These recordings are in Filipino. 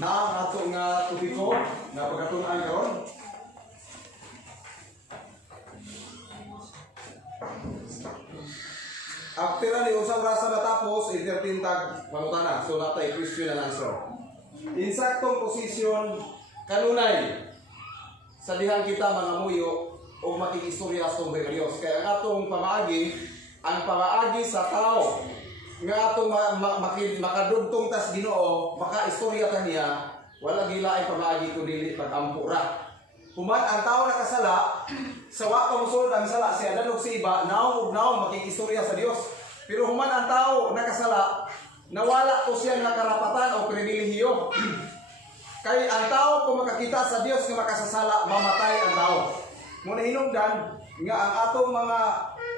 na ang atong nga tubiko nga pagkatunan karon. After ni usang rasa matapos, entertaintag pangutana. So natay question and answer. Insaktong posisyon kanunay sa dihang kita mga muyo o makikistorya sa tungkol Diyos. Kaya ang atong ang pamaagi sa tao nga atong makadugtong tas Ginoo, makaistorya kaniya, wala gila ay pamaagi kundi pag-ampura. Human ang tao nakasala, sa wa pa musulod ang sala siya danog si iba, naong makikistorya sa Dios. Pero human ang tao nakasala, nawala ko siya ng karapatan o pribilehiyo. Kay ang tao kung makakita sa Dios nga makasasala, mamatay ang tao. Muna hinungdan nga ang atong mga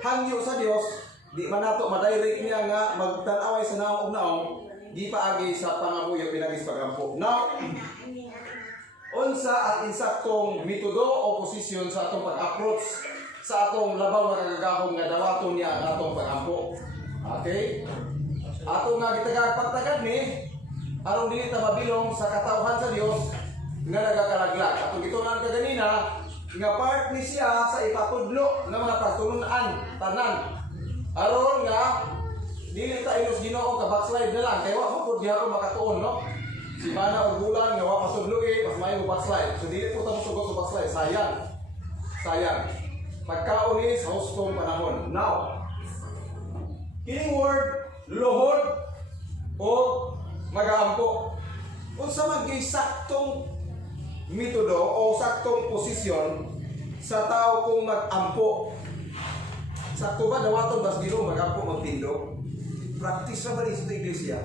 hangyo sa Dios, di man nato madirect niya nga magtan-away sa naong naong, di paagi sa pangamuyo pinagis pagampo. Now, unsa ang insaktong metodo o posisyon sa atong pag-approach sa atong labaw nga kagagahom nga dawaton niya ang atong pagampo. Okay? Atong nga gitagag-pagtagad ni aron dili ta mabilong sa katawhan sa Dios nga nagakalaglag. Atong gitunan kaganina nga part ni siya sa ipatudlo ng mga pagtulunan tanan. Aron nga dili ta inos Ginoo ka backslide na lang kay wa mo pud gyapon makatuon, no? Si mana og bulan nga wa pasudloy mas may backslide. So dili po ta mosugot sa backslide, sayang. Sayang. Pagkaon ni sa hustong panahon. Now, kining word luhod o mag-aampo. Unsa man gyud saktong metodo o saktong posisyon sa tao kung mag-ampo. Sakto ba dawaton bas Ginoo mag-ampo magtindo? Practice na ba ni sa iglesia?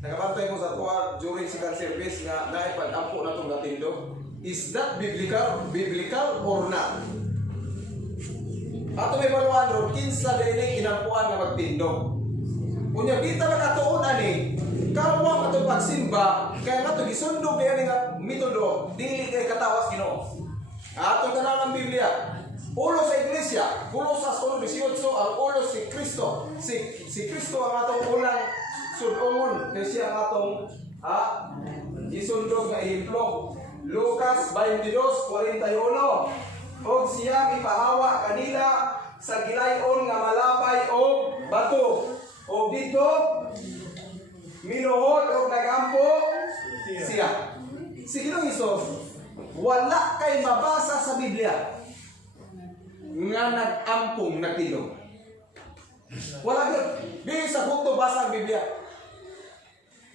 Nakabantay mo sa tuwa during second service nga naay pag-ampo na itong natindo. Is that biblical? Biblical or not? Ato may baluan ron, kinsa din inampuan nga magtindo. Kunya kita nakatuon ani, kawang atong pagsimba, kaya nato gisundog diyan nga metodo, dili kay katawas Ginoo. Atong tanaw ng Biblia, ulo sa iglesia, Kolosas 1:18 ang ulo si Kristo. Si Kristo ang atong unang sudongon, kay siya ang atong gisundog nga ehemplo. Lucas 22:41. Og siya ipahawa kanila sa gilayon nga malapay o bato. O dito minuhod o nagampo siya. Si Ginoong Hesus wala kay mabasa sa Biblia nga nag-ampong nagtindo. Wala gyud. Di sa bukto basa ang Biblia.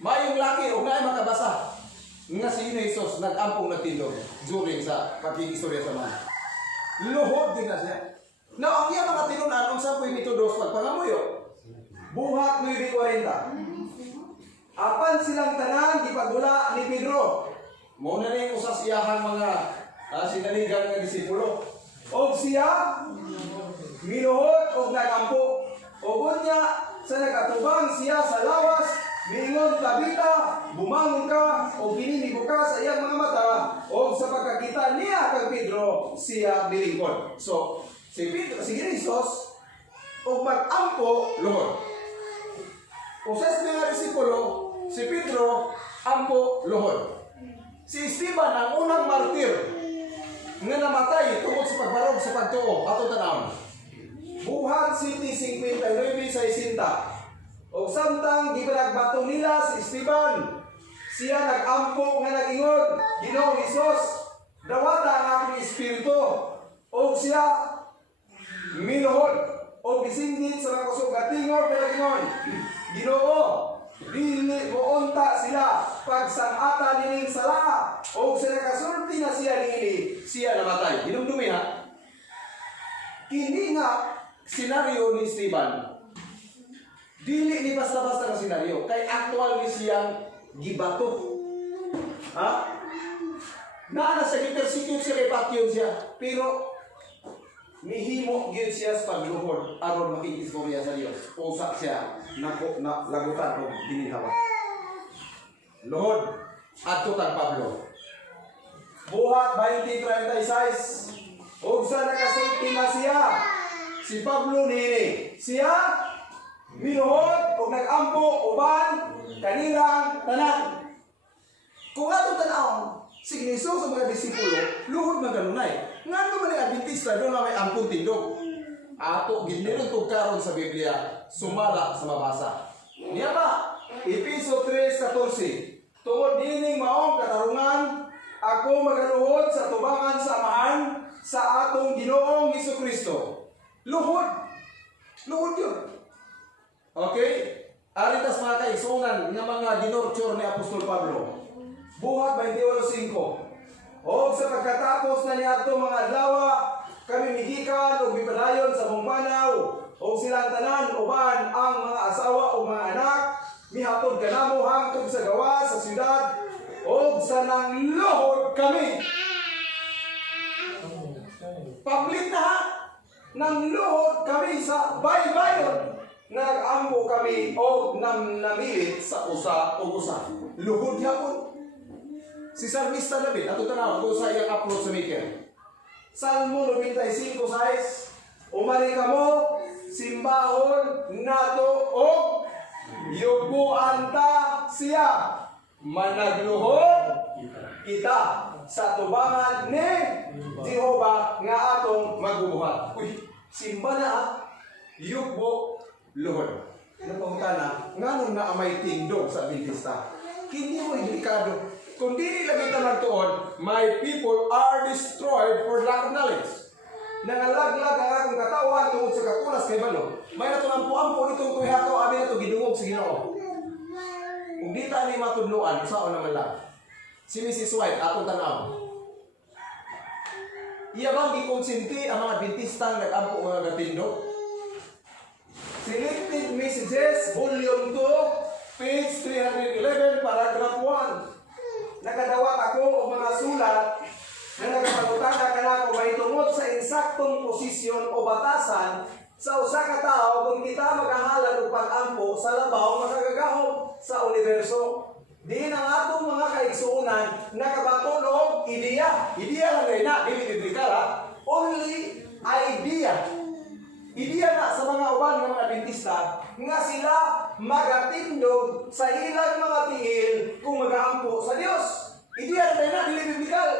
Mayong laki o naay makabasa nga si Ginoong Hesus nag-ampong nagtindo during sa pagkikistorya sa mga. Luhod din na siya. Now, ang iya mga tinunan, unsa po'y metodos pagpangamuyo? Buhat 9:40. Apan silang tanan gipagdula ni Pedro. Mao na ning usa sa iyahang mga sinaligan nga disipulo. Og siya minuhod og nagampo. Og unya sa nagatubang siya sa lawas, miingon Tabita, bumangon ka o ginimigo ka sa iyang mga mata. Og sa pagkakita niya kang Pedro, siya bilingkod. So, si Hesus og mag-ampo luhod. O sa mga disipulo, si Pedro, ampo, luhod. Si Esteban, ang unang martir nga namatay tungod sa pagbarog sa pagtuo, ato tanawon. Buhat City 59:60. O samtang gipanagbato nila si Esteban, siya nag-ampo nga nag-ingon, Ginoong Hesus, dawata ang akong espiritu. O siya minuhod o bisinggit sa mga kusog nga tingog nga nag-ingon, Ginoo, dili mo unta sila pagsangata nining sala o sa nakasulti na siya nili, siya namatay. Dinumdumi ha? Kini nga senaryo ni Esteban, dili ni basta-basta na senaryo, kay actual ni siyang gibato. Ha? Naana sa gipersecute siya kay patyon siya, pero mihimo gyud siya sa pagluhod aron makikistorya sa Dios. Usa siya na lagutan og dinihawat. Luhod adto kang Pablo. Buhat 20:36. Og sa nakasulti na siya, si Pablo nini, siya minuhod og nag-ampo uban kanilang tanan. Signiso sa mga disipulo, luhod man kanunay. Nga naman ang Adventista doon na may ampun tindog. Ato, ginilutog karon sa Biblia, sumala sa mabasa. Niya ba? Episo 3:14. Tungod dining maong katarungan, ako magaluhod sa tubangan sa amahan sa atong Ginoong Hesukristo. Luhod. Luhod yun. Okay? Aritas mga kaigsunan ng mga ginorture ni Apostol Pablo. Buhat 21:5. O sa pagkatapos na niadto mga adlaw, kami migikan o mipadayon sa bumbanaw o silang tanan uban ang mga asawa o mga anak mihatod kanamo hangtod sa gawa sa syudad o sa nangluhod kami. Pablik na ha, nangluhod kami sa baybayon. Nag-ambo kami o namilit sa usa o usa. Luhod yapon. Si Salmista David, ato tanaw ko sa iyang upload sa Maker. Salmo 95:6. Umali kamo, simbahon nato o yubuan ta siya. Managluhod kita sa tubangan ni Jehova nga atong magbubuhat. Uy, simba na ha. Yubo luhod. Napangutana, nga nung naamay tindog sa Adventista, hindi mo delikado. Kung di nila kita nagtuon, my people are destroyed for lack of knowledge. Nangalaglag ang akong katawan tungod sa kakulas kay Balo. May natunampo-ampo nitong tuhakaw, amin na ito gidungog sa Ginoo. Kung di tayo matudluan, saan naman lang? Si Mrs. White, atong tanaw. Iya bang gikonsinti ang mga Adventistang nag-ampo mga gatindog? Selected Messages, Volume 2, page 311, paragraph 1. Nakadawat ako o mga sulat na nagpagutana ka na kung may tungod sa insaktong posisyon o batasan sa usa ka tao kung kita maghahalad o pag-ampo sa labaw makagagahom sa universo. Di ang atong mga kaigsuunan nakabaton og ideya. Ideya lang rin na, dili biblikal, only idea. Ideya na sa mga uban ng mga Adventista nga sila magatindog sa ilang mga tiil kung mag-aampo sa Dios. Ideya na dili biblikal.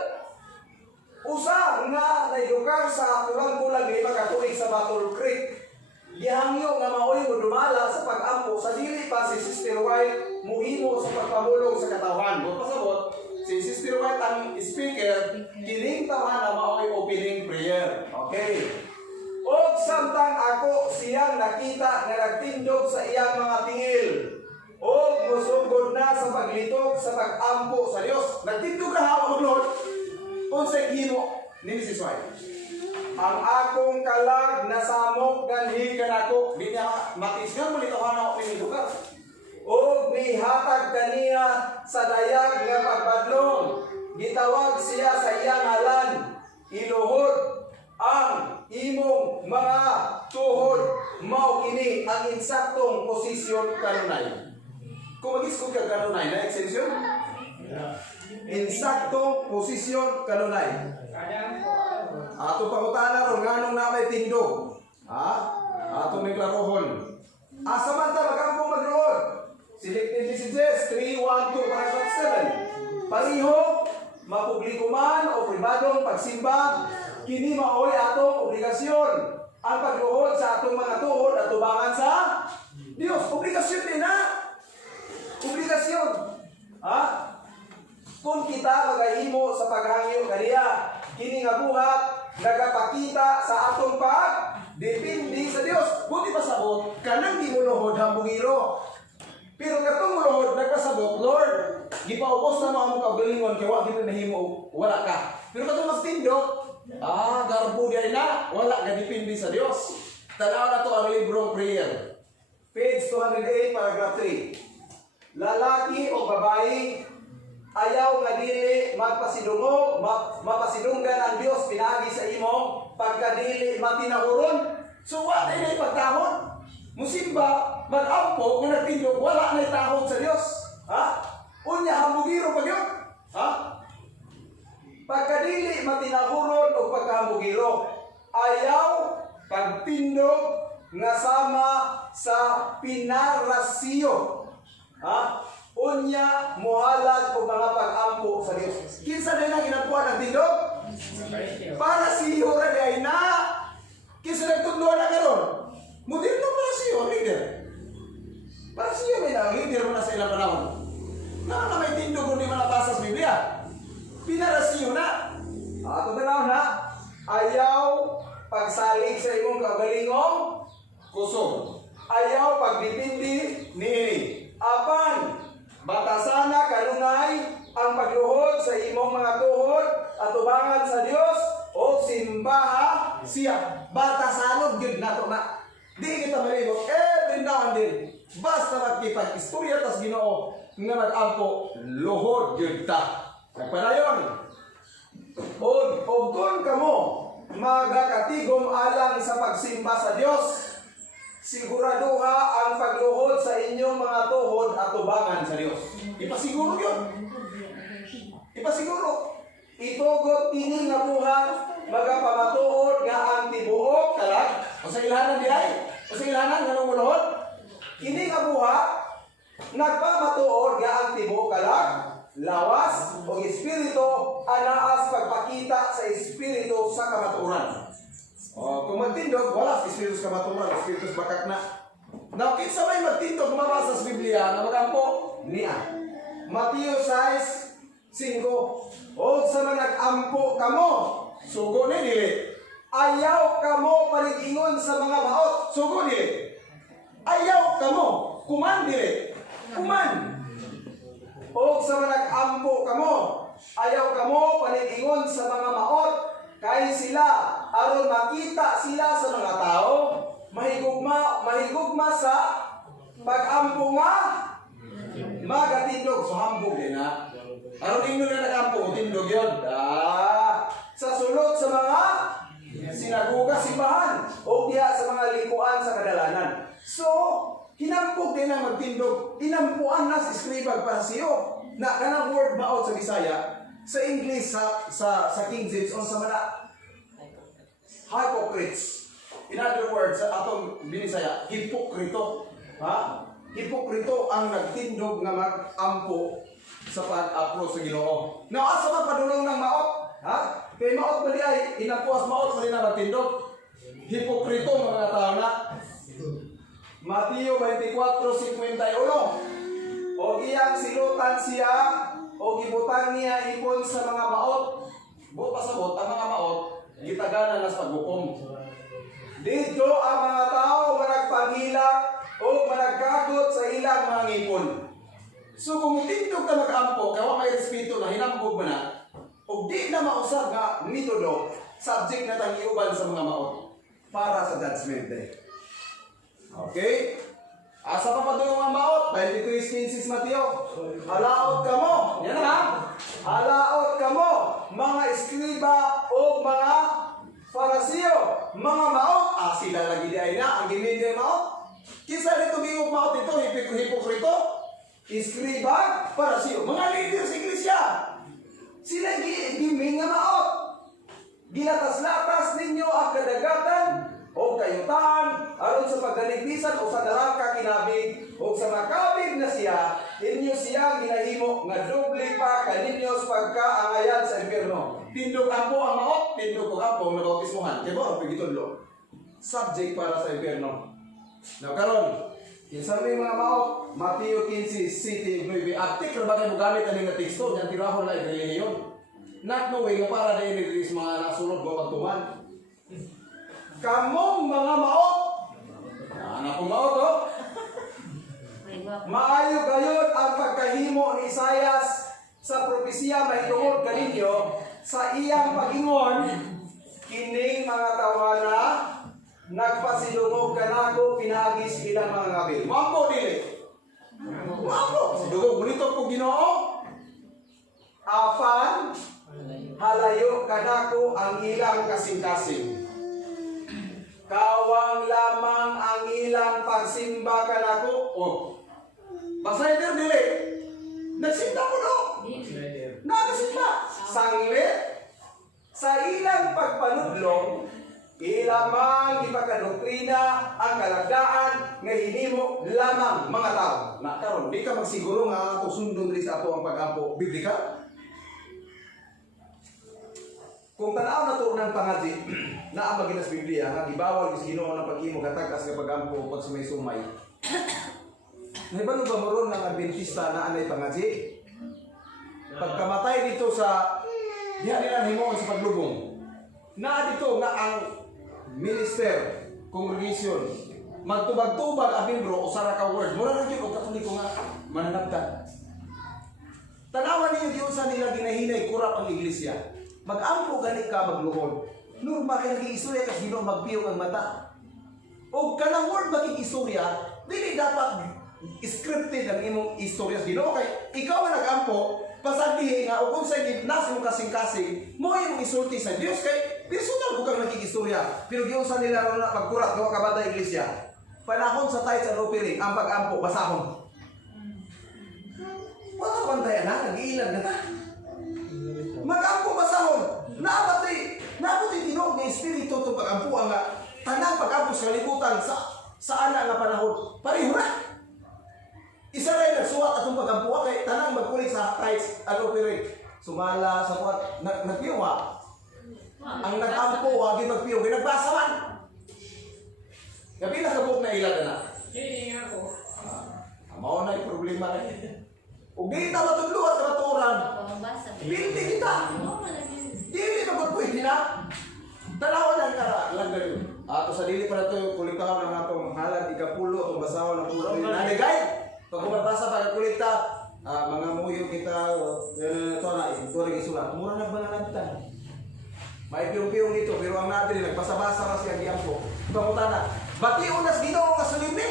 Usa nga naidukar sa kulang-kulang 5 katuig sa Battle Creek. Gihangyo nga maoy mo dumala sa pag-ampo sa dili pa si Sister White muhimo sa pagpamulong sa katawhan. Mo pasabot si Sister White ang speaker kining tawhan na maoy opening prayer. Okay. O samtang ako siyang nakita nga nagtindog sa iyang mga tingil. O musugod na sa paglitok sa pag-ampo sa Dios. Nagtindog na hawak maglod. Unsay gihimo ni Mrs. White? Ang akong kalag na samok ganhi kanako. Di niya matisgan mo nito hanaw ni lugar. O mihatag kaniya sa dayag nga pagbadlong. Gitawag siya sa iyang ngalan. Iluhod ang imong mga tuhod, mao kini ang insaktong posisyon kanunay. Kung mag-iskog ka kanunay na extension? Insaktong posisyon kanunay. Ato pangutana ron nganong na may tindog. Ha? Ato may klarohon. Samanta magkampong magluhod. Selected Messages 3:1-2 paragraph 7. Pariho, mapubliko man o pribadong pagsimba, kini maoy atong obligasyon. Ang pagluhod sa atong mga tuhod at tubangan sa Dios. Obligasyon din na. Obligasyon. Ha? Kung kita magahimo sa paghangyo kaniya, kini nga buhat nagapakita sa atong pag-depende sa Dios. Buti pasabot kanang di mo luhod hambugiro. Pero katong luhod nagpasabot, Lord, gipaubos na mo ang kaugalingon kay wa gyud nahimo wala ka. Pero katong magtindog, garbo diay na, wala ka depende sa Dios. Tanaw na to ang librong prayer. Page 208 paragraph 3. Lalaki o babae ayaw nga dili magpasidungog, mapasidunggan ang Dios pinagi sa imo pagkadili matinahuron. So wa na pagtahon. Musimba mag-ampo nga nagtindog wala na tahon sa Dios. Ha? Unya hambugiro pa gyud. Ha? Pagkadili matinahuron o pagkahambugiro, ayaw pagtindog nga sama sa pinarasyo. Ha? Unya muhalad o mga pag-ampo sa Dios. Kinsa din na panahon. Na may tindog kung di man nabasa sa Biblia. Pinarasiyo na. Ato panahon ha, ayaw pagsalig sa imong kagalingong kusog. Ayaw pagbibindi niini. Apan, batasana kanunay ang pagluhod sa imong mga tuhod at tubangan sa Dios o simbaha siya. Batasanod gyud nato na. Di kita malibot every now and then. Basta magkipag-istorya tas Ginoo nga nag-ampo luhod gyud ta. Nagpadayon. Og kun kamo magakatigom alang sa pagsimba sa Dios, siguraduha ang pagluhod sa inyong mga tuhod at tubangan sa Dios. Ipasiguro yun. Ipasiguro. Itugot ini nga buhat magapamatuod nga ang tibuok kalag. O sa ilhanan diay. O sa ilhanan nga nung ini nga buhat nagpamatuod nga ang tibuok kalag. Lawas o espiritu anaas pagpakita sa espiritu sa kamatuoran. O kung magtindog, wala sa espiritu sa kamatuoran, espiritu sa bakak na. Now, kinsa may magtindog mabasa sa Biblia na magampo niya. Mateo 6:5 o sa mga nag-ampo kamo, sugo ni dili. Ayaw kamo paligingon sa mga baot, sugo dili. Ayaw kamo, kuman dili. Kuman. O sa mga nag-ampo kamo, ayaw kamo panigingon sa mga maot, kay sila, aron makita sila sa mga tao, mahigugma sa pag-ampo nga, magatindog. So hambog din ha. Aron ingno na nag-ampo, tindog yun. Sa sulod sa mga sinaguga, simbahan, o diya sa mga likuan sa kadalanan. So, hinampog din ang magtindog. Inampuan na sa eskribag para siyo. Na kanang word maot sa Bisaya, sa English, sa King James, on sa mga hypocrites. In other words, sa atong Binisaya, hipokrito. Ha? Hipokrito ang nagtindog nga mag-ampo sa pag-approach sa Ginoo. Now, asa man padulong ng maot? Ha? Kay maot mali ay, inapuas maot mali na magtindog. Hipokrito mga tao na. Mateo 24:51. O iyang silutan siya, o gibutang niya ipon sa mga maot. Pasabot ang mga maot, gitaganan na sa pagbukom. Dito ang mga tao managpanghilak o managkagot sa ilang mga ngipon. So kung tindog ka mag-ampo, kawa may respeto na hinambog mo na, o di na mausap nga metodo, subject na tangiuban sa mga maot para sa judgment day. Okay? Asa pa padulong ang maot? 23:16 Mateo. Halaot kamo. Yan ha. Halaot kamo, mga eskriba o mga Farisiyo, mga maot. Sila lagi di ay na ang gimindi maot. Kisa dito giyog maot ito, hipokrito. Eskriba, Farisiyo, mga leader sa iglesia. Sila giming nga maot. Gilatas-latas ninyo ang kadagatan o kayutan, aron sa pagdaligbisan o sa daraka kinabig, o sa makabig na siya, inyo siya ginahimo nga doble pa kaninyo sa pagkaangayan sa impyerno. Tindog ampo ang maot, tindog ko ampo nga bautismuhan. Kaya mo, pagitudlo. Subject para sa impyerno. Now, karon, kinsa may mga maot, Mateo 15:7, aktik na ba kayo gamit ang mga teksto, niyang tirahon na relihiyon. Not knowing nga para na inigris mga nasunod mo pagtuman. Kamong mga maot. Anak kong maot, oh. Maayo gayud ang pagkahimo ni Isayas sa propesya mahitungod kaninyo sa iyang pag-ingon, kining mga tawana nagpasidungog kanako pinagis ilang mga gabi. Mampo dili. Mampo. Sidungog bonito ko Ginoo. Apan halayo kadako ang ilang kasing-kasing. Kawang lamang ang ilang pagsimba kanako. Oh. Basahin dili. Nagsimba ko no. Nagsimba. Sanglit. Sa ilang pagpanudlong, ilamang ipakadoktrina ang kalagdaan nga hinimo lamang mga tao. Na karon, di ka magsiguro nga ato sundon diri sa ato ang pag-ampo biblika. Kung tanaw na to ng pangadji na ang maginas Biblia nga gibawal is Ginoo ng paghimo katag as nga pag-ampo pag sumay-sumay. Nahibalo ba mo ron ng Adventista na anay pangaji? Pagkamatay dito sa diha nila himuon sa paglubong. Na dito nga ang minister, congregation, magtubag-tubag ang membro o sara ka word. Mura na yun o katoliko nga mananabtan. Tanawan niyo yun sa nila ginahinay kurap ang iglesia. Mag-ampo ganit ka magluhod. Norma kay naging istorya kasi Ginoo magpiyong ang mata. O kanang word maging istorya, dili dapat scripted ang imong istorya sa Ginoo kay ikaw ang nag-ampo pasagdihi nga o kung sa gitnas mong kasing-kasing mo imong isulti sa Dios kay personal ko kang naging istorya. Pero giyon sa nila ron na pagkurat gawa ka bata iglesia. Panahon sa tithes and offering ang pag-ampo basahon. Wala bantayan na, nag-iilan na ta. Mag-ampo basahon. Naabot tinuog ng Espiritu itong pag-ampo ang tanang pag-ampo sa kalibutan sa ana nga panahon. Pareho na. Isa rin nagsuwat atong pag-ampo kay tanang magkulit sa tithes and offering. Sumala sa kuwat, nagpiyo ha. Ang nag-ampo wagi magpiyo, ginagbasa man. Gabi na kabuk na ilan na. Hindi ako. Mao na yung problema na yun. Kung di kita matudluan sa maturan, hindi kita. Dili na ba pwede na? Tanawan lang ka lang ganun. Ato sa dili pa na ito, kulitahan ng atong halad, ikapulo, atong basahan ng pulo. Nanigay! Pag kumabasa pa kulita, mga muyo kita, ito na, ito rin isulat. Mura na ba na nagtan? May piyong-piyong ito, pero ang natin, nagpasa-basa kasi ang diampo. Pangutan na, bati unas Ginoo nga sulimni?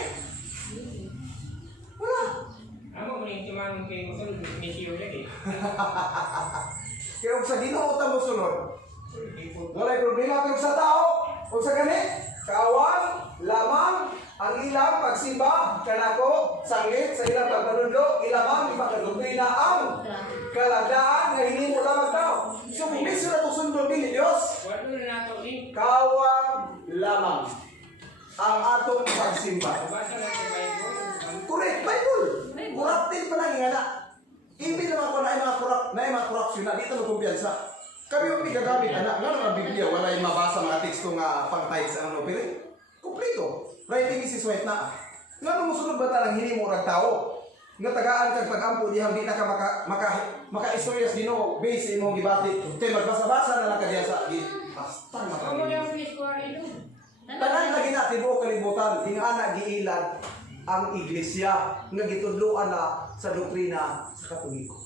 Wala. Amo mo rin tumanong kayo mo sunod, may siyo lagi. Kaya kung sa Ginoo ta mo sunod, walay problema. Pero sa tao, kung sa ganit, kawan, lamang, ang ilang pagsimba, kanako, sangit, sa ilang pagpanundo, ilamang, ipagkalubrina ang kalagdaan na hindi mo lamang tao. So, kung miso na itong sundon din, Diyos, Wala na nato ni. kawan, lamang, ang atong pagsimba. Basa na sa Bible. Correct, Bible. Corrupted pa lang yung anak. Ibig naman ko na yung mga corruption na dito magkumpiyansa. Kami yung gagamit anak, nga ng Biblia, wala yung mabasa mga teksto nga pang-tithes ang pero kumplito. Writing is white na. Nga nung musunod ba talang hindi mo orang tao? Nga tagaan kag pag-ampo diha hindi na ka maka-istorya sa Ginoo base sa imong gibati. Kay magbasa-basa na lang ka diha sa basta Amo yung fish ko rin. tanan lagi na tibuok kalibutan, ing ana giilad ang iglesia nga gitudloan na sa doktrina sa Katoliko.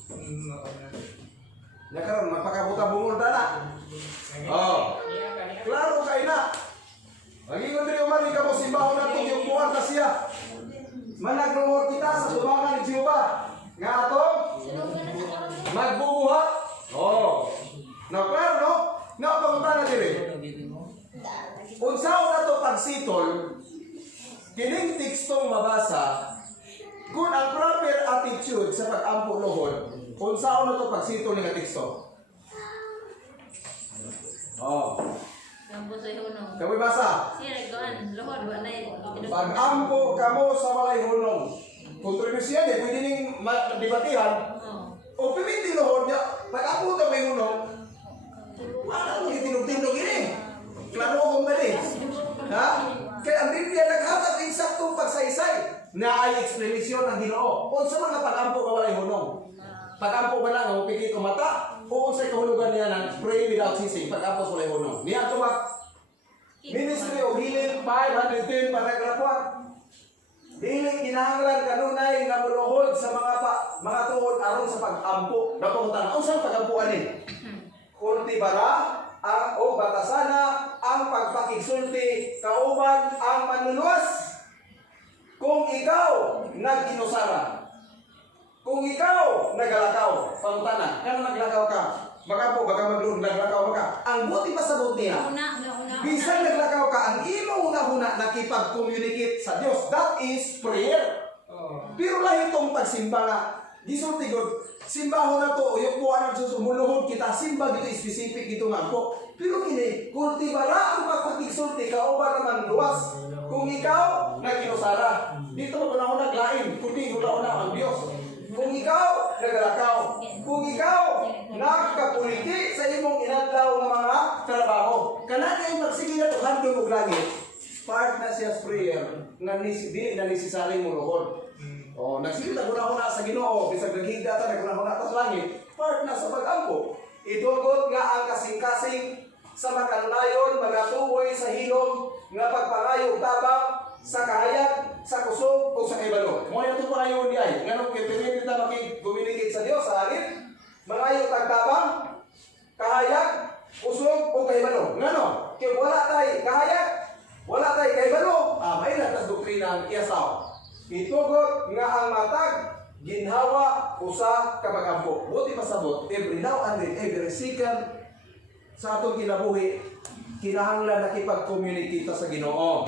Nakaroon magpakabuta bungol na. Oh. Klaro kay na. Magingon diri umali ka mo simbahon nato yung buwan ta siya. Managlungor kita sa tubangan ni Jehova. Nga atong magbubuhat. Oh. Na klaro no? Nga pangutana diri. Unsaon nato pagsitol kining tekstong mabasa kung ang proper attitude sa pag-ampo lohod, unsaon nato pagsitol ning teksto? Oh. Kami basa. Pag-ampo kamo sa walay hunong. Kontribusyon eh, pwede ning debatihan. O pimiti lohod niya, pag-ampo ka may hunong, wala mo itinog-tindog ini. Klaro kong bali. Ha? Kaya ang Biblia naghatag ng saktong pagsaysay na ay explanation ng Ginoo. Kung sa mga pag-ampo ka walay hunong. Pag-ampo ba na, mapikit o mata, o kung sa'y kahulugan niya ng pray without ceasing, pag-ampo sa walay hunong. Niya tumak, Ministry of Healing, 510 paragraph 1. Dili kinahanglan kanunay nga muluhod sa mga tuhod aron sa pag-ampo. Napungutan, unsa ang pag-ampo ani? Kultibara ang o batasana ang pagpakigsulti kauban ang manunwas. Kung ikaw nag-inusara, kung ikaw nagalakaw, pangutana, kano naglakaw ka? Baka po, baka magluhod, naglakaw ka. Ang buti pa sa buti niya, bisan naglakaw ka, ang imo una-una nakipag-communicate sa Diyos. That is prayer. Pero lahi itong pagsimba nga, gisulti God, simbahon na to, yung buwan ng Diyos, umuluhod kita, simba dito, specific dito nga po. Pero kini, kultibara ang pagpagigsulti, kauban naman luwas. Kung ikaw nag-inusara, dito mo panahon naglain, kundi hula-una ang Diyos. Kung ikaw nagalakaw, kung ikaw nagkapoliti sa imong inadlaw ng mga trabaho, kana kay magsige na to handog og langit, part na siya sa prayer nga di na nisisaling mo luhod. O, nagsilita guna-huna sa Ginoo, bisag naghigda ta naguna-huna ta sa langit, part na sa pag-ampo. Idugot nga ang kasing-kasing sa makanunayon, mga tuboy sa hilom, nga pagpangayog tabang sa kahayag, sa kusog, o sa kaibalo. Mo yung tupayo ni ay, nga nung kipinit na makigumiligid sa Dios sa langit, mangayog tagtabang, kahayag, kusog, o kaibalo. Nga no, kaya wala tayo kahayag, wala tayo kaibalo, may latas doktrina ang iasaw. Itugot nga ang matag, ginhawa, usa, kapagampo. Buti pasabot, every now and then, every second, sa atong kinabuhi, kinahanglan nakipag-communicate sa Ginoo.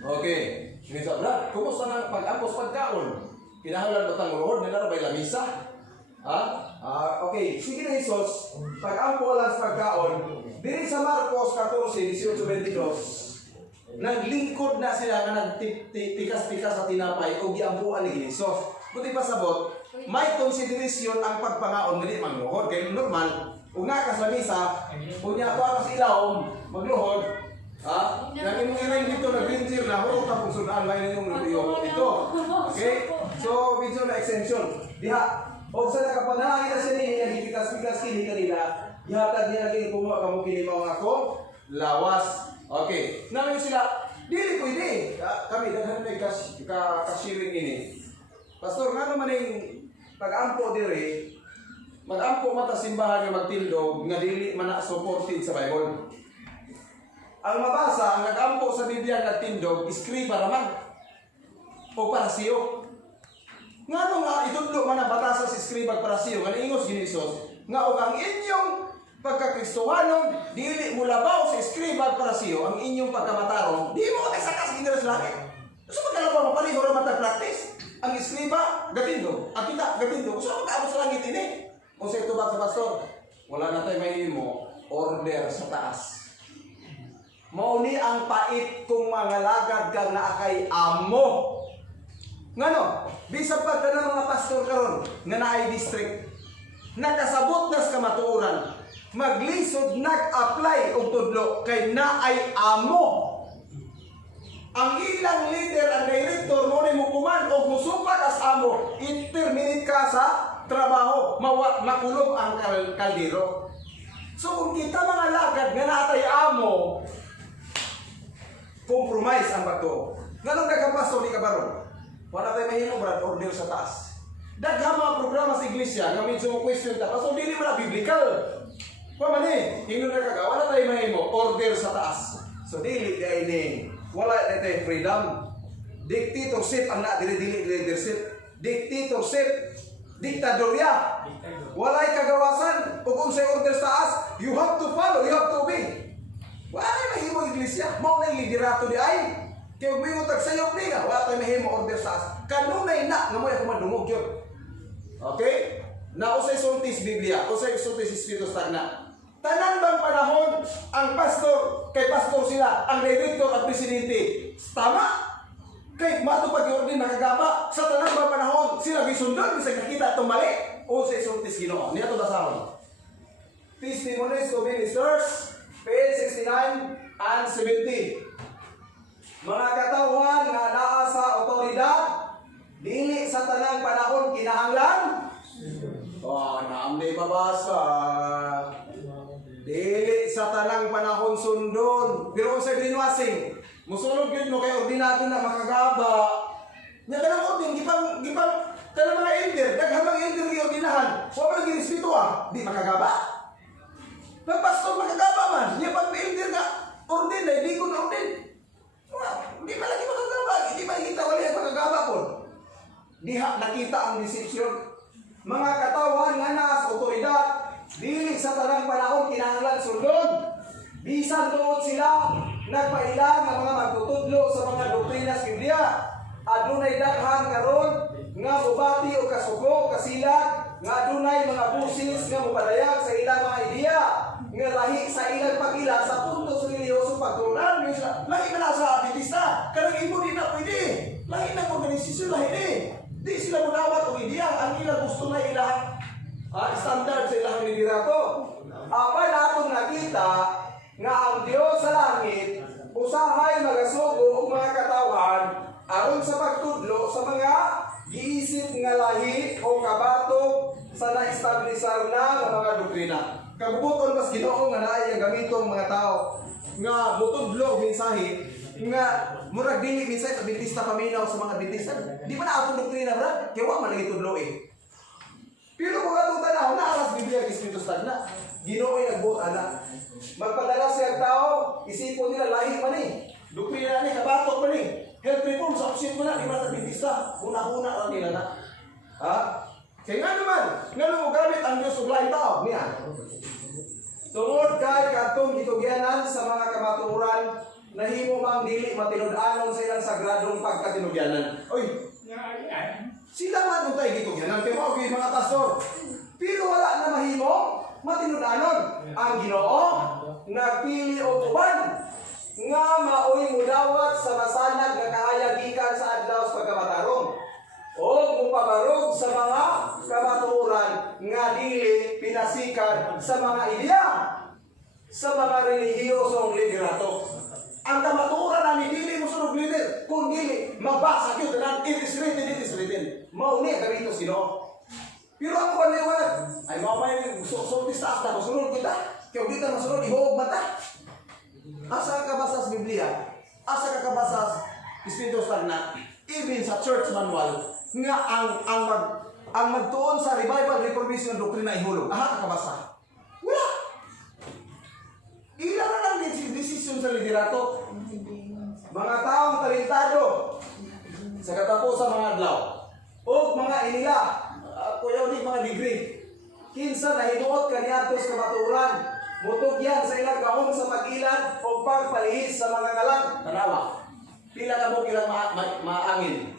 Okay. Minsan, Brad, kumusta na pag-ampos pagkaon? Kinahanglan ba tang Lord? Nila ba lamisa? Okay. Sige na Jesus, pag-ampo lang sa pagkaon, diri sa Marcos 14:18-22, naglingkod na sila nga nagtikas-tikas sa tinapay o giampuan ni Jesus. Buti pasabot, may konsiderasyon ang pagpangaon nili magluhod. Kaya normal, una ka sa misa, unya ko sa ilaw, magluhod. Yang imong dito nag-venture na hurot na kung sunaan lain yung ito. Okay? So, video na extension. Diha, o sa nakapanahangin na siya niya, gipikas-pikas kini kanila, ihatag niya lagi kumuha kamo kini mga ako, lawas. Okay. Namin sila, dili pwede. Kami, daghan may kashiring ini. Pastor, nga naman yung pag-ampo dire, mag-ampo mata simbahan nga magtindog, nga dili man na supported sa Bible. Ang mabasa, ang nag-ampo sa Biblia nagtindog, iskriba raman. O parasiyo. Nga nung itudlo man ang batasa sa iskriba parasiyo, nga naingos ginisos, nga o ang inyong pagkakristohanon, dili mo labaw sa iskriba parasiyo, ang inyong pagkamatarong, di mo kasakas ginira sa langit. So magkalabaw mapaliho raman tag-practice. Ang iskriba, gatindog. Ang kita, gatindog. So magkaabot sa langit ini. Kung sa ito ba sa pastor, wala na tayo may mo, order sa taas. Mauni ang pait kung mga lagad kang naakay amo. Ngano, bisag pagka ng mga pastor karon nga naay district, nakasabot na sa kamatuoran, maglisod nag-apply og tudlo kay naay amo. Ang ilang leader, ang director mo ni mukuman o musupat as amo, i-terminate ka sa trabaho, makulong ang kaldero. So kung kita mga lagad nga natay amo, compromise ang bato. Ganun nagkapastor ni Kabaron. Wala tayo mahino, Brad, order sa taas. Daghang mga programa sa iglesia, nga medyo mo question ta, pastor, hindi mo na biblical. Pamani, hindi na kagawa, wala tayo mahino, order sa taas. So, dili kaya ini, wala tayo freedom. Dictatorship ang na-dili leadership. Dictatorship, diktadorya. Walay kagawasan. O kung sa order sa taas, you have to follow, you have to obey. Wala tayo mahimo iglesia. Mao na yung liderato di ay. Kaya huwag mo tagsayok niya. Wala tayo mahimo order sa taas. Kanunay na nga mo yung kumadungog yun. Okay? Na usay sultis Biblia, usay sultis Espiritu Stagna. Tanan bang panahon ang pastor, kay pastor sila, ang director at presidente, tama? Kay matupag yung ordin nakagaba, sa tanan bang panahon, sila gisundon, bisag nakita itong mali, usay sultis Ginoo. Niya ito basahon. Testimonies to Ministers, page 69 and 70. Mga katauhan nga naa sa otoridad, dili sa tanang panahon kinahanglan. Naam na ibabasa. Dili sa tanang panahon sundon. Pero kung sa greenwashing, musulog yun mo kay ordinado na makagaba. Nga kanang ordin, gipang kanang mga elder, daghang mga elder yung ordinahan. Huwag mo naging respeto di makagaba. Pagpastor makagaba man, niya pag elder ka, ordin na, hindi ko na ordin. Hindi pa lagi makagaba, hindi pa nakita wala yung makagaba po. Diha nakita ang deception. Mga katawan nga na sa otoridad, dili sa tanang panahon kinahanglan sundon. Bisan tuod sila, nagpailang ang mga magtutudlo sa mga doktrina sa Biblia. Adunay daghang karon nga mubati o kasuko, kasilag, nga adunay mga busis nga mupadayag sa ilang mga ideya. Nga lahi sa ilang pag-ila sa puntos religyoso pagtunan. Lahi na lang sa Adventista. Kanang ibo di na pwede. Lahi ng organisasyon, lahi di. Di sila munawat o ideya. Ang ilang gusto na ilang standard sa ilang liderato. Apa natong nakita nga ang Dios sa langit usahay magasugo o mga katawan aron sa pagtudlo sa mga nga lahi o kabatok sa na-establisar na nga mga doktrina. Kabubuton pas Ginoo nga naay ang gamitong mga tao nga mutudlo mensahe nga murag dili mensahe sa Adventista paminaw sa mga Adventista. Di ba na atong doktrina bra? Kaya wa man lagi tudlo eh. Pero kung atong tanaw na aras Biblia kay Espiritu Santo na Ginoo ay nagbuot ana. Magpadala siya tao, isipon nila lahi man eh. Doktrina ni kabatok man eh. Health reform sa option mo na, di ba sa Adventista? Una-una lang nila na. Ha? Kaya nga naman, nga mo gamit ang Diyos ug lain tao niya. Tungod kay katong gitugyanan sa mga kamatuoran, nahimo mang dili matinud-anon sa ilang sagradong pagkatinugyanan. Oy, sila man untay gitugyanan kay mao gyud mga pastor. Pero wala na mahimo matinud-anon. Ang Ginoo nagpili og uban nga maoy mudawat sa masanag nga kahayag gikan sa adlaw sa pagkamatarong. O mupabarog sa mga kamatuoran nga dili pinasikan sa mga ideya sa mga relihiyosong liderato. Ang kamatuoran na dili musunod leader kung dili mabasa gyud tanan it is written. Mao ni gamito sino. Pero ang paliwanag ay mao may sultis taas na musunod kita. Kaya dito masunod ihuog mata. Asa ka basa sa Biblia? Asa ka basa sa Espiritu Santo? Even sa church manual nga ang magtuon sa revival reformation doktrina ihulog. Aha ka basa? Wala. Ilan na lang din decision sa liderato. Mga taong talentado sa katapusan sa mga adlaw o mga inila kuyaw ni mga degree. Kinsa na hinuot kaniadto sa kamatuoran. Mutugyan sa ilang gahom sa pag-ilan o pagpalihis sa mga kalang. Tanawa. Pila na mo ilang maangin.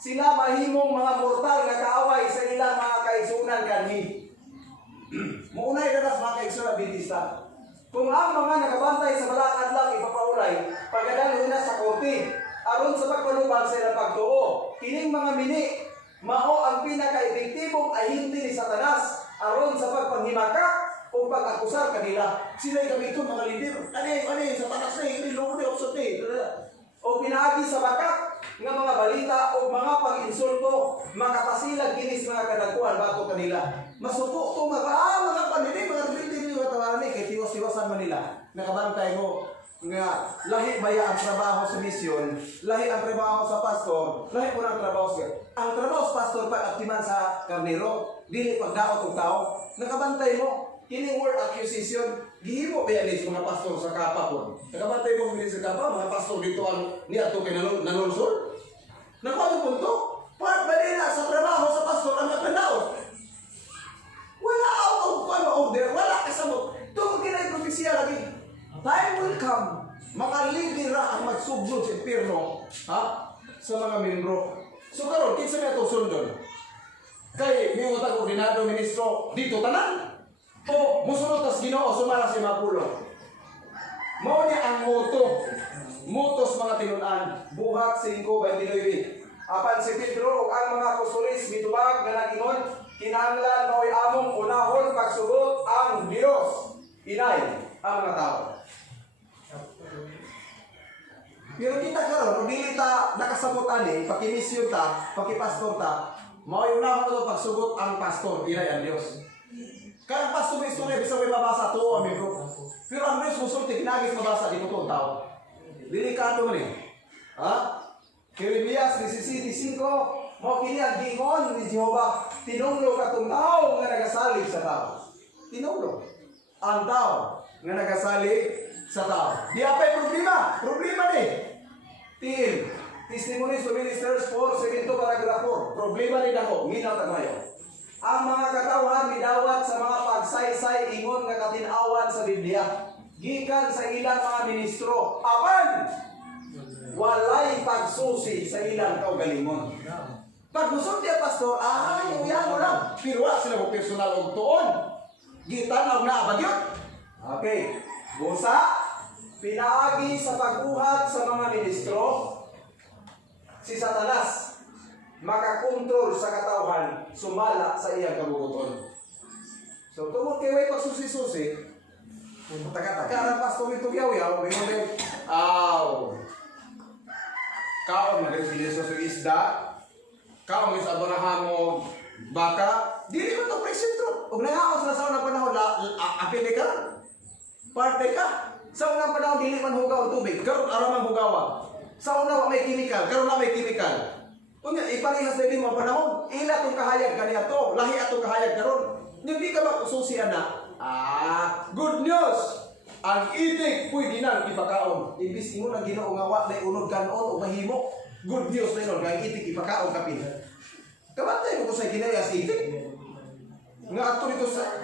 Sila mahimong mga mortal nga kaaway sa ilang mga kaigsunan kanhi. Muunay daras mga kaigsunan Adventista. Kung ang mga nakabantay sa balang adlaw ipapaulay, pagkadang una sa korte, aron sa pagpalubag sa ilang pagtuo, kining mga mini, mao ang pinaka-epektibong ahinti ni Satanas aron sa pagpanghimakak o pag-akusar kanila. Sila'y gamiton mga lider. Ano Satanas na hindi lumo na opsot o pinaagi sa bakak nga mga balita o mga pag-insulto makapasilag kinis mga kadagkuan bato kanila. Masuko to mga panini, mga rildi mga tawaran kay tiwas-tiwasan man nila. Nakabantay mo nga lahi baya ang trabaho sa misyon, lahi ang trabaho sa pastor, lahi po ang trabaho sa ang trabaho sa pastor pag-aktiman sa karnero, dili pagdaot og tao. Nakabantay mo kining word accusation, gihimo ba yan mga pastor sa kapa po? Nakabantay mo sa kapa, mga pastor dito ang niya ito kay nanulsol? Nakuha punto? Part ba nila sa trabaho sa pastor ang magpandaot? Wala out of order, wala kasabot. Tungkol kinay propesya lagi. Time will come, mga lidera ang magsublod sa impyerno, sa mga membro. So karon kinsa may ito sundon? Kay may utang ordinado ministro dito tanan? O musunod tas Ginoo sumara si Mapulo. Mao ni ang motos mga tinun-an, buhat 5:29. Apan si Pedro ug ang mga apostoles mitubag nga nag-ingon, kinahanglan mao'y among unahon pagsugot ang Dios. Inay ang mga tao. Pero kita karon kung dili ta nakasabot ani, pakimisyon ta, pakipastor ta, mao'y unahon to pagsugot ang pastor, inay ang Dios. Kaya ang pastor may istorya, bisa may mabasa ito, amigo. Pero ang Diyos musulti, kinagis mabasa, di mo ito ang tao. Delikado man eh. Jeremias 17:5, mo kini ang gingon ni Jehova, tinunglo katong tao nga nagasalig sa tao. Tinunglo. Ang tao nga nagasalig sa tao. Di apay problema ni. Team, Testimonies to Ministers 4:7 paragraph 4. Problema ni dako, minaw tagmayo. Ang mga katawhan midawat sa mga pagsaysay ingon nga katin-awan sa Biblia gikan sa ilang mga ministro apan walay pagsusi sa ilang kaugalingon. Pag musod niya pastor, yan mo lang. Pero wala sila mo personal og tuon. Gitanaw na abagyot. Okay. Busa, pinaagi sa pagbuhat sa mga ministro si Satanas. Makakontrol sa katawhan, sumala sa iyang kabubuton. So, tungkol kay way pagsusi-susi, taka-taka ang pastor ito yaw-yaw, may mga kaon na rin sila sa isda, kaon sa Abraham mo baka dili man to presentro ug nangaos na sa unang panahon apil ka parte ka sa unang panahon dili man hugaw ang tubig karon ara man hugawa sa una wa may chemical karon na may chemical unya iparehas na din mga panahon ila tong kahayag kaniya to lahi atong kahayag karon hindi ka makususi ana good news ang itik pwede nang ipakaon imbis imo nang Ginoo nga wa nay unod kanon o mahimo good news na yun, ang itik ipakaon kapin. Kabantay mo ko sa ginaya si itik. Nga ato dito sa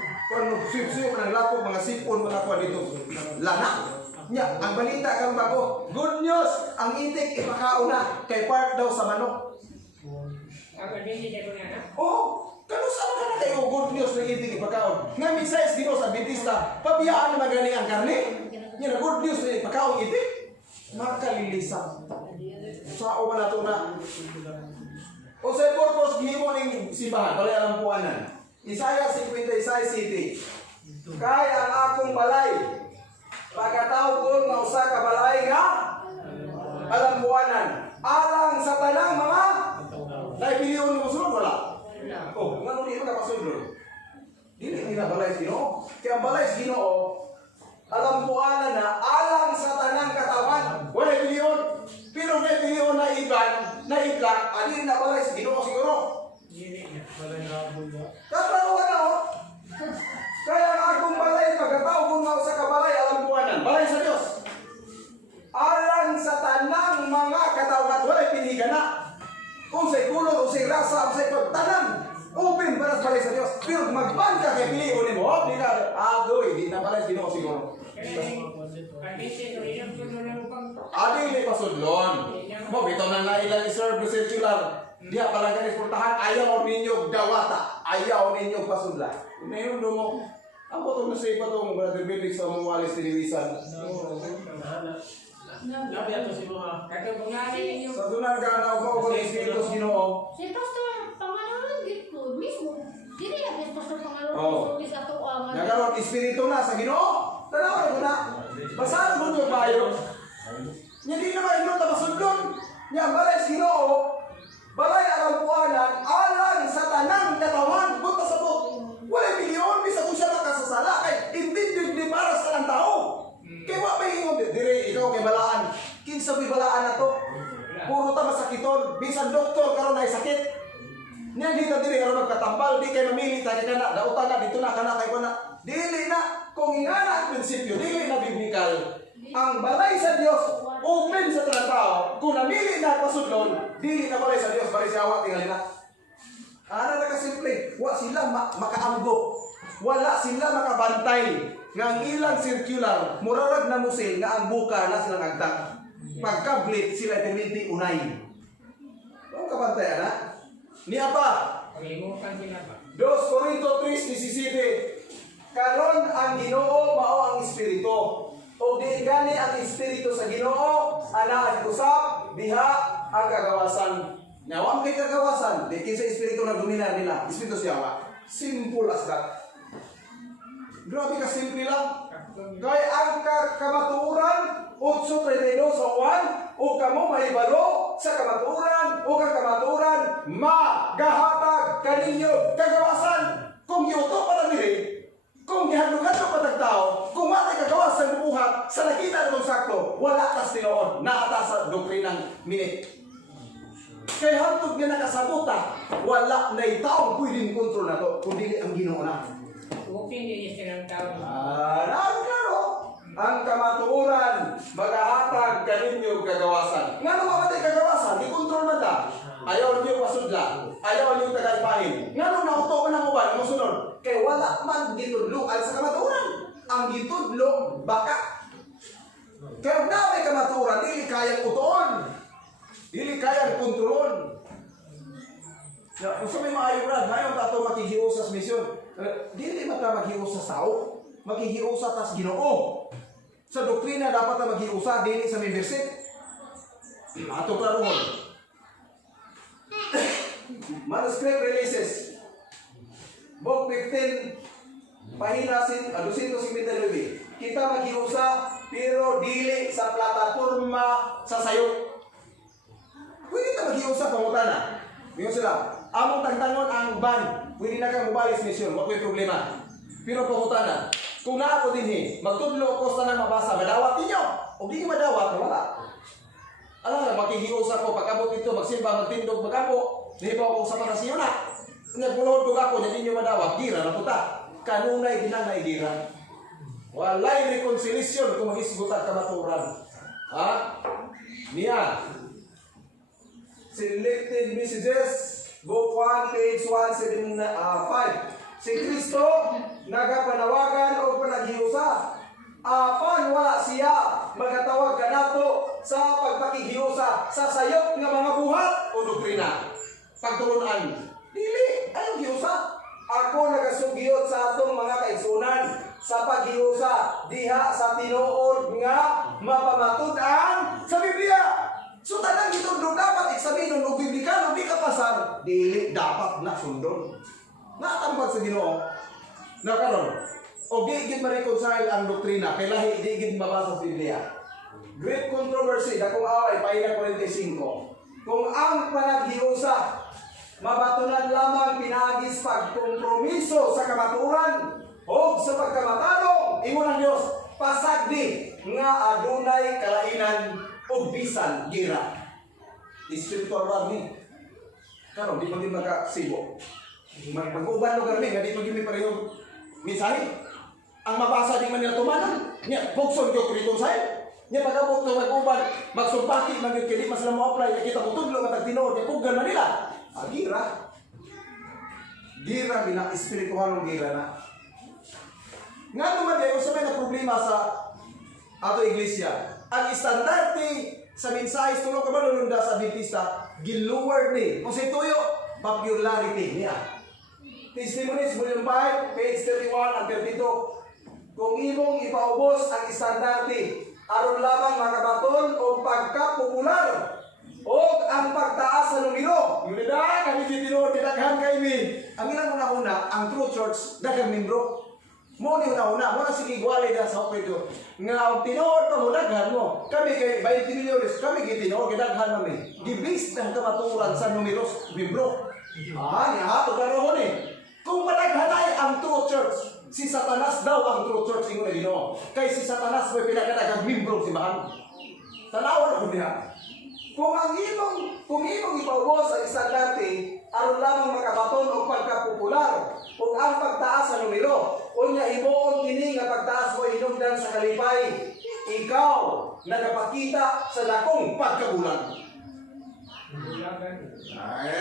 sip-sip ng lapog, mga sipon, mga kuha dito. Lana. Nya, ang balita kang bago. Good news, ang itik ipakaon na kay part daw sa manok. Oo, kano saan ka na kayo good news ng itik ipakaon? Nga minsayas dito sa Adventista, pabiyaan na magani ang karne. Yan, good news na ipakaon itik. Makalilisan. Sao man nato na. O sa purpose gihimo ning simbahan, balay ang puanan. Isaiah 56:7. Kay ang akong balay pagkatawag ko nga usa ka balay nga alampuanan alang sa tanang mga naipiliyon mo sunod wala. Oh, ngano di ka pasudlon? Dili nila balay sa Ginoo. Kaya ang balay sa Ginoo alampuanan na alang sa tanang katawan. Wala piliyon. Pero may piliyon na iban, na itlak, alin na balay sa Ginoo siguro. Katrabaho ka na o. Kaya ang akong balay, pagkatawag nga sa kabalay, alampuanan, balay sa Diyos. Alang sa tanang mga katawan, wala piligan na. Kung sa'y kulot, kung sa'y rasa, kung sa'y pagtanang, open para sa balay sa Diyos. Pero magban ka kay piliyon mo, di ka, agoy, di na balay sa Ginoo siguro. Adili pasudlon. Mo bitaw na nailang iserve circular. Diha pala ganis portahan ayaw ninyo dawata. Ayaw ninyo pasudla. Mayroon do mo. Ang botong na sa iba tong brother Billy sa mga walis television. Labi ato si mga. Sa dunan ganaw ko ko Espiritu sa Ginoo. Si Pastor Pangalanan gitu mismo. Dili ya Pastor Pangalanan Oh. tulis ato ang Nagaron espiritu na sa Ginoo. Tanaw mo na. Basahan mo yung bayo. Hindi naman ino na masudlon. Nya balay sa Ginoo. Balay alampuanan alang sa tanang katawan. Buta sa bot. Wala milyon bisa kung siya makasasala kay hindi di para sa lang tao. Kaya wa may ingon dire ikaw kay balaan. Kinsa may balaan na to? Puro ta masakiton. Bisan doktor karon ay sakit. Nya dito dire aron magkatambal di kay mamili ta kana dautan na dito na kana kay kuna. Dili na kung ingana ang prinsipyo dili na biblikal. Ang balay sa Dios open sa tao. Kung namili na pasudlon, dili na balay sa Dios balay sa awa tingali na. Ana na ka simple, wa sila makaamgo. Wala sila makabantay nga ang ilang circular murarag na musil nga ang buka na silang agtak. Pagkablit sila perminti unay. Ang kabantay ana? Niya pa. 2 Corinto 3:17. Karon ang Ginoo mao ang espiritu. O di gani ang espiritu sa Ginoo ana usab diha ang kagawasan. Nawa kay kagawasan, di kinsa espiritu na dominar nila, espiritu siya wa. Simple as that. Grabe ka simple lang. Kay ang kamatuoran 8:32 sa 1 o kamo mahibalo sa kamatuoran o kang kamatuoran magahatag kaninyo kagawasan. Kung yuto para diri kung gihandog-handog pa tagtao, kung wala kagawas sa bubuhat, sa nakita ng sakto, wala tas tinuod, naata sa doktrinang minit. Kaya handog nga nakasabuta, wala na itaong pwedeng kontrol na to, kundi ang Ginoo na. Klaro, ang kamatuoran, magahatag kaninyo kagawasan. Nga nung mamatay kagawasan, ikontrol man ta. Ayaw niyo pasudla, ayaw niyo tagaipahin. Nga nung nauto man ang uban, musunod. Kaya wala man gitudlo al sa kamatuoran. Ang gitudlo, baka. Kaya na may kamatuoran, dili kayang utoon. Dili kayang kontrolon. Kung sa may maayo brad, ngayon tato makihiusas misyon. Dili mata maghiusas tao, maghihiusa tas Ginoo. Sa doktrina dapat na maghiusa, dili sa membership. Ato klarohon. Manuscript releases. Book 15, pahina 259. Kita maghiusa, pero dili sa plataforma sa sayo. Pwede ka maghiusa pangutana. Ngayon sila, among tangtangon ang ban, pwede na kang mobile mission, wala ko'y problema. Pero pahutan na, kung naa ko din magtudlo ko sa nang mabasa, madawat ninyo. O di madawat, wala. Alam nga, makihiusa ko, pag-abot ito, magsimba, magtindog, mag-abo, nahibaw ko sa parasyon na. Nagpulod ako, na ninyo madawat, gira na puta. Kanunay ginang naigira. Walay reconciliation kung mag-isgutan kamaturan. Ha? Niya. Selected messages, book 1, page 175. Si Kristo, nagapanawagan o panaghiusa. Apan wala siya, magatawag ka nato sa pagpakihiusa sa sayop nga mga buhat o doktrina. Pagtulunan, dili, ayaw giusa. Ako nagasugiyot sa atong mga kaigsunan sa paghiusa diha sa tinuod nga mapamatud-an sa Biblia. So tanang gitudlo dapat iksabihin ng biblikan o di kapasar, dili dapat na sundon. Natambag sa Ginoo. Na karon, o di gid ma-reconcile ang doktrina kay lahi di gid mabasa sa Biblia. Great controversy dakong away paina 45. Kung ang panaghiusa mabatunan lamang pinaagis pagkompromiso sa kamaturan o sa pagkamatanong, ingon ang Dios, pasagdi nga adunay kalainan o bisan gira. Espiritual ni. Karon di maging magkasibo. Mag-uban lugar ni, nga di maging parehong mensahe. Ang mabasa di man nila tumanan, niya, bukson ko reconcile. Niya pagkabot ko mag-uban, magsumpati, magkili mas na mo apply, nakita ko tudlo at tinood, niya pugan na nila. Gira. Gira, espiritual ng gira na. Nga naman din, kung na problema sa ato iglesia, ang istandarte sa mensahe tulong ka ba nung sa Adventista, giluward ni. Kung sa ituyo, popularity niya. Testimonies, volume 5, page 31 and 32. Kung imong ipaubos ang istandarte, aron lamang makabaton o pagkapopular o ang pagtaas sa numero. Yun na, kami titinuod, kinaghan kami. Ang ilang una-una, ang True Church, dagang membro. Mo ni una-una, mo na sige igualay na sa opedo. Nga, tinuod pa mo, daghan mo. Kami kay 20 milyones, kami kitinood, kinaghan kami. Gibis ng kamaturan sa numeros, membro. Niya, ito karoon eh. Kung madaghanay ang True Church, si Satanas daw ang True Church ingon na Ginoo. Kay si Satanas may pinakadagang membro si Mahal. Tanawan ko niya. Kung imong ipaubos ang isang dati, aron lamang makabaton o pagkapopular, o ang pagtaas sa numero, o niya himuon kini nga pagtaas mo hinungdan sa kalipay, ikaw nagapakita sa dakong pagkabulan.